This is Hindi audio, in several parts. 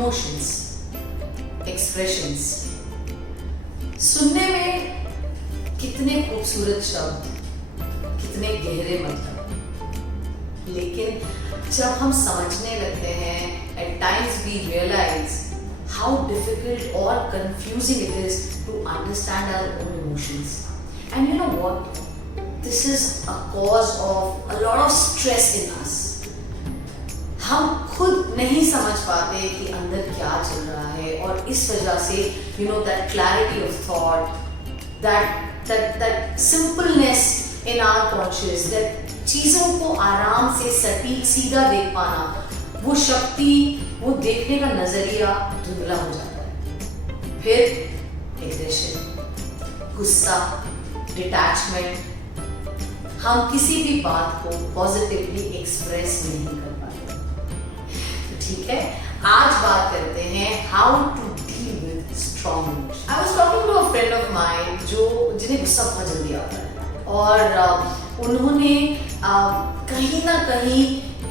इमोशंस, एक्सप्रेशंस सुनने में कितने खूबसूरत शब्द, कितने गहरे मतलब, लेकिन जब हम समझने लगते हैं, at times we realize how difficult or confusing it is to understand our own emotions. And you know what? This is a cause of a lot of stress in us. हम खुद नहीं समझ पाते कि अंदर क्या चल रहा है, और इस वजह से that clarity of thought, that simpleness in our conscious, that चीजों को आराम से सटीक सीधा देख पाना, वो शक्ति, वो देखने का नजरिया धुंधला हो जाता है। फिर एग्रेशन, गुस्सा, डिटैचमेंट, हम किसी भी बात को पॉजिटिवली एक्सप्रेस नहीं कर पाते। तो ठीक है, आज बात करते हैं how to deal with strong emotion. I was talking to a friend of mine जिन्हें गुस्सा बहुत जल्दी आता है, और उन्होंने कहीं ना कहीं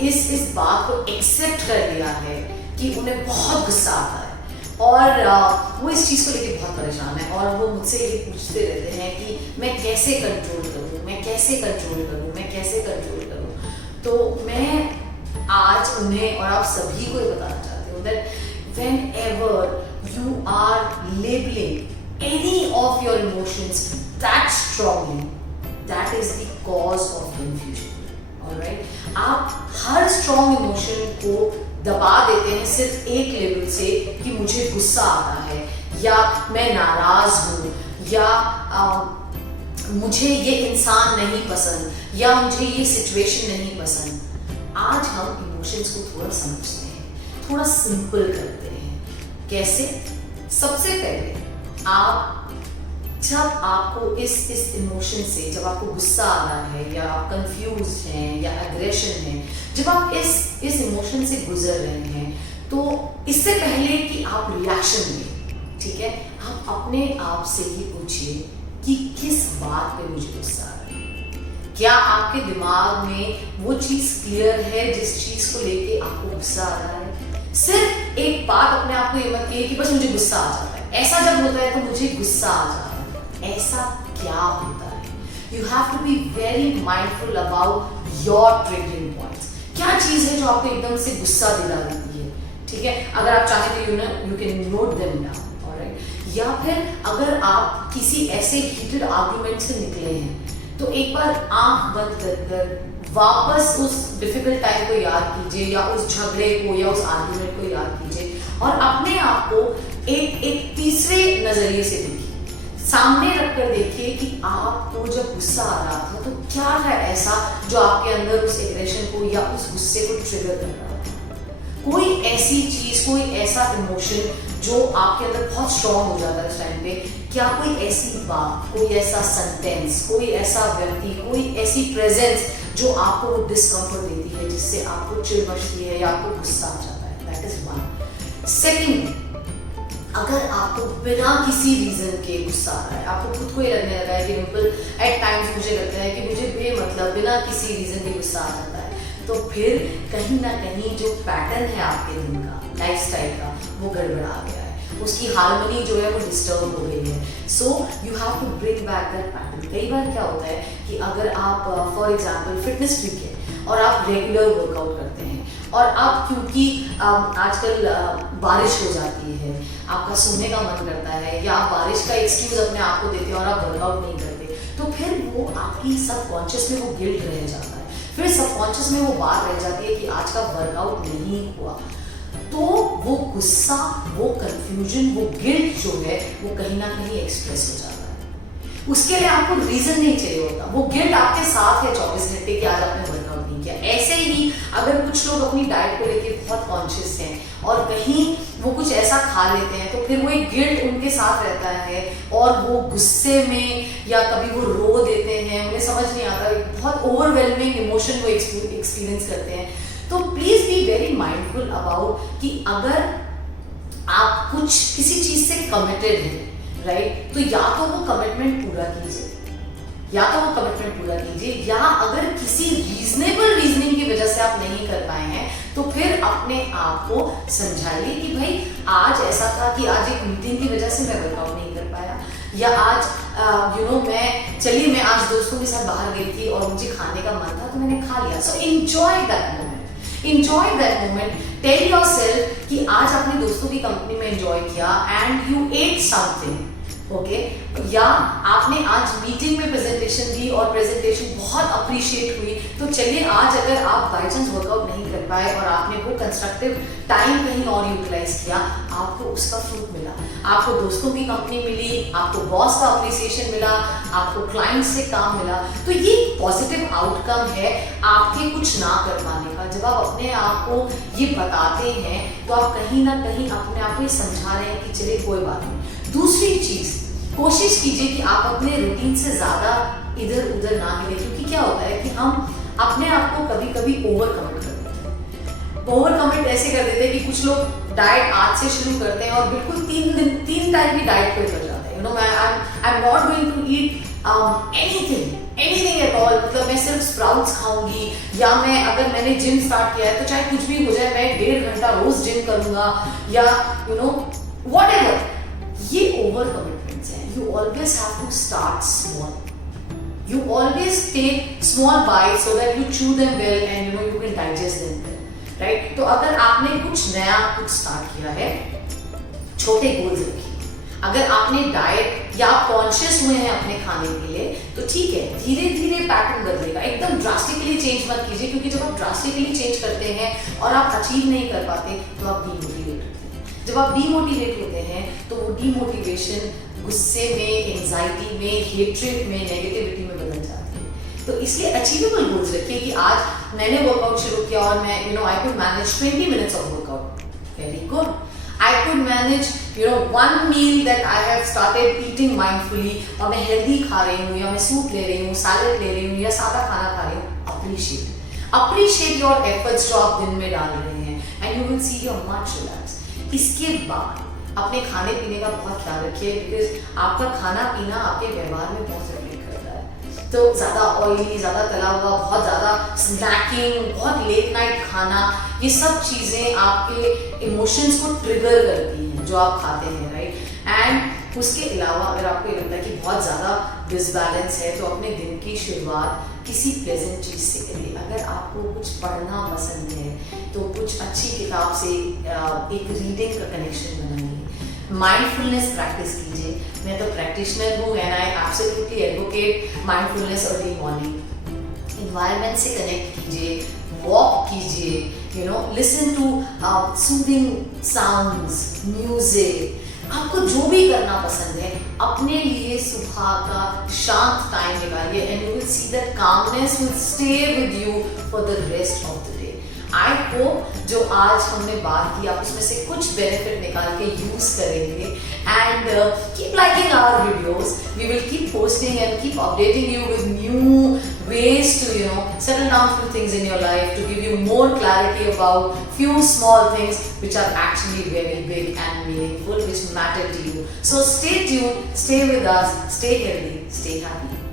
इस बात को एक्सेप्ट कर लिया है कि उन्हें बहुत गुस्सा आता है, और वो इस चीज़ को लेके बहुत परेशान है, और वो मुझसे ये पूछते रहते हैं कि मैं कैसे कंट्रोल करूँ, मैं कैसे कंट्रोल करूँ, मैं कैसे कंट्रोल करूँ। तो मैं आज उन्हें और आप सभी को ये बताना चाहती हूँ that whenever you are labeling any of your emotions that strongly, that is the cause of confusion. Alright? आप हर स्ट्रॉन्ग इमोशन को दबा देते हैं सिर्फ एक लेवल से कि मुझे गुस्सा आता है, या मैं नाराज हूँ, या मुझे ये इंसान नहीं पसंद, या मुझे ये सिचुएशन नहीं पसंद। आज हम इमोशंस को थोड़ा समझते हैं, थोड़ा सिंपल करते हैं। कैसे? सबसे पहले जब आपको इस इमोशन से, जब आपको गुस्सा आ रहा है, या आप कंफ्यूज हैं, या एग्रेशन है, जब आप इस इमोशन से गुजर रहे हैं, तो इससे पहले कि आप रिएक्शन दें, ठीक है, आप अपने आप से ही पूछिए कि किस बात पे मुझे गुस्सा आ रहा है। क्या आपके दिमाग में वो चीज क्लियर है जिस चीज को लेके आपको गुस्सा आ रहा है? सिर्फ एक बात अपने आप को ये मत कहिए कि बस मुझे गुस्सा आ जाता है, ऐसा जब होता है तो मुझे गुस्सा आ जाता है। ऐसा क्या होता है? You have to be very mindful about your triggering points. क्या चीज है जो आपको एकदम से गुस्सा दिला देती है? ठीक है, अगर आप चाहें तो you can note them down, alright. या फिर अगर आप किसी ऐसे हीटेड आर्गुमेंट से निकले हैं, तो एक बार आंख बंद कर वापस उस डिफिकल्ट टाइम को याद कीजिए, या उस झगड़े को, या उस आर्गुमेंट को याद कीजिए, और अपने आप को एक तीसरे नजरिए से देखिए, सामने रखकर देखिए कि आपको जब गुस्सा आ रहा था तो क्या था ऐसा जो आपके अंदर उस एग्रेशन को या उस गुस्से को ट्रिगर कर रहा था। कोई ऐसी चीज, कोई ऐसा इमोशन जो आपके अंदर बहुत स्ट्रॉन्ग हो जाता है उस टाइम पे। क्या कोई ऐसी बात, कोई ऐसा सेंटेंस, कोई ऐसा व्यक्ति, कोई ऐसी प्रेजेंस जो आपको डिस्कम्फर्ट देती है, जिससे आपको चिढ़ मचती है या आपको गुस्सा आ जाता है? That is one. सेकेंड, अगर आपको बिना किसी रीजन के गुस्सा आ रहा है, आपको खुद को ही लगने लगा है कि बिल्कुल एट टाइम्स मुझे लगता है कि मुझे बेमतलब बिना किसी रीजन के गुस्सा आ जाता है, तो फिर कहीं ना कहीं जो पैटर्न है आपके दिन का, लाइफस्टाइल का, वो गड़बड़ा गया है, उसकी हार्मनी जो है वो डिस्टर्ब हो गई है। So you have to bring back that pattern. कई बार क्या होता है कि अगर आप फॉर एग्जाम्पल फिटनेस फ्रीक है और आप रेगुलर वर्कआउट करते हैं, और अब क्योंकि आजकल बारिश हो जाती है, आपका सोने का मन करता है, या आप बारिश का एक्सक्यूज अपने आप को देते हैं और आप वर्कआउट नहीं करते, तो फिर वो आपकी सबकॉन्शियस में वो गिल्ट रह जाता है, फिर सबकॉन्शियस में वो बात रह जाती है कि आज का वर्कआउट नहीं हुआ। तो वो गुस्सा, वो कंफ्यूजन, वो गिल्ट जो है वो कहीं ना कहीं एक्सप्रेस हो जाता है। उसके लिए आपको रीजन नहीं चाहिए होता, वो गिल्ट आपके साथ है 24 घंटे कि आज आपने वर्कआउट नहीं किया। ऐसे ही अगर कुछ लोग अपनी डाइट को लेके बहुत कॉन्शियस हैं और कहीं वो कुछ ऐसा खा लेते हैं, तो फिर वो एक गिल्ट उनके साथ रहता है, और वो गुस्से में या कभी वो रो देते हैं, उन्हें समझ नहीं आता, बहुत ओवरवेलमिंग इमोशन वो एक्सपीरियंस करते हैं। तो please be very mindful about कि अगर आप किसी चीज से कमिटेड हैं, राइट, तो या तो वो कमिटमेंट पूरा कीजिए, या अगर किसी रीजनेबल रीजनिंग की वजह से आप नहीं कर पाए हैं, तो तो फिर अपने आप को समझाइए कि भाई आज ऐसा था कि आज एक मीटिंग की वजह से मैं वर्कआउट नहीं कर पाया, या आज मैं आज दोस्तों के साथ बाहर गई थी और मुझे खाने का मन था तो मैंने खा लिया। So enjoy that moment, tell yourself कि आज अपने दोस्तों की कंपनी में एंजॉय किया and you ate something, okay. या आपने आज मीटिंग में प्रेजेंटेशन दी और प्रेजेंटेशन बहुत अप्रिशिएट हुई, तो चलिए आज अगर आप बाई चांस वर्कआउट नहीं कर पाए और आपने वो कंस्ट्रक्टिव टाइम कहीं और यूटिलाइज किया, आपको उसका फ्रूट मिला, आपको दोस्तों की कंपनी मिली, आपको बॉस का अप्रिसिएशन मिला, आपको क्लाइंट से काम मिला। तो ये पॉजिटिव आउटकम है आपके कुछ ना कर पाने का। जब आप अपने आप को ये बताते हैं तो आप कहीं ना कहीं अपने आप को ये समझा रहे हैं कि चलिए कोई बात नहीं। दूसरी चीज, कोशिश कीजिए कि आप अपने रूटीन से ज्यादा इधर उधर ना हिले, क्योंकि क्या होता है कि हम अपने आप को कभी कभी ओवर कमिट कर देते हैं। ओवर कमिट ऐसे कर देते हैं कि कुछ लोग डाइट आज से शुरू करते हैं और बिल्कुल 3 टाइम की डाइट पे कर जाते हैं। I am not going to eat anything at all, मतलब मैं सिर्फ स्प्राउट्स खाऊंगी, या मैं अगर मैंने जिम स्टार्ट किया है तो चाहे कुछ भी हो जाए मैं 1.5 घंटा रोज जिम करूंगा, या व्हाटएवर। ये ओवर कमिटमेंट्स हैं। You always have to start small, you always take small bites so that you chew them well and you can digest them well, right? तो अगर आपने कुछ नया कुछ स्टार्ट किया है, छोटे गोल्स रखिए। अगर आपने डाइट या आप कॉन्शियस हुए हैं अपने खाने के लिए तो ठीक है, धीरे धीरे पैटर्न बदलेगा, एकदम ड्रास्टिकली चेंज मत कीजिए, क्योंकि जब आप ड्रास्टिकली चेंज करते हैं और आप अचीव नहीं कर पाते तो आप डीमोटिवेट होते हैं। जब आप डीमोटिवेट होते हैं तो वो डीमोटिवेशन गुस्से में, एंजाइटी में, हेट्रेड में, नेगेटिविटी में बदल जाती है। तो इसलिए अचीवेबल गोल्स रखिए कि आज मैंने वर्कआउट शुरू किया और मैं I could manage 20 minutes of workout, very good. I could manage one meal that I have started eating mindfully, और मैं हेल्दी खा रही हूँ, या मैं सूप ले रही हूँ, सैलेड ले रही हूँ, या सादा खाना खा रही हूँ। अप्रिशिएट योर एफर्ट्स जो आप दिन में डाल रहे हैं and you will see your much relax. इसके बाद अपने खाने पीने का बहुत ख्याल रखिए, बिकॉज आपका खाना पीना आपके व्यवहार में बहुत रिफ्लेक्ट करता है। तो ज़्यादा ऑयली, ज़्यादा तला हुआ, बहुत ज़्यादा स्नैकिंग, बहुत लेट नाइट खाना, ये सब चीज़ें आपके इमोशंस को ट्रिगर करती हैं जो आप खाते हैं, राइट। एंड उसके अलावा अगर आपको ये लगता है कि बहुत ज़्यादा डिसबैलेंस है तो अपने दिन की शुरुआत किसी प्लेजेंट चीज़ से करिए। अगर आपको कुछ पढ़ना पसंद है तो कुछ अच्छी किताब से एक रीडिंग का कनेक्शन बनाइए। माइंडफुलनेस प्रैक्टिस कीजिए। मैं तो प्रैक्टिशनर हूँ and I absolutely advocate mindfulness early morning. Environment से कनेक्ट कीजिए, वॉक कीजिए, listen to soothing sounds, music. आपको जो भी करना पसंद है अपने लिए सुबह का शांत टाइम निकालिए and you will see that calmness will stay with you for the rest of the day. I hope जो आज हमने बात की आप उसमें से कुछ बेनिफिट निकाल के यूज करेंगे and keep liking our videos. We will keep posting and keep updating you with new ways to settle down few things in your life, to give you more clarity about few small things which are actually very big and meaningful, which matter to you. So stay tuned, stay with us, stay healthy, stay happy.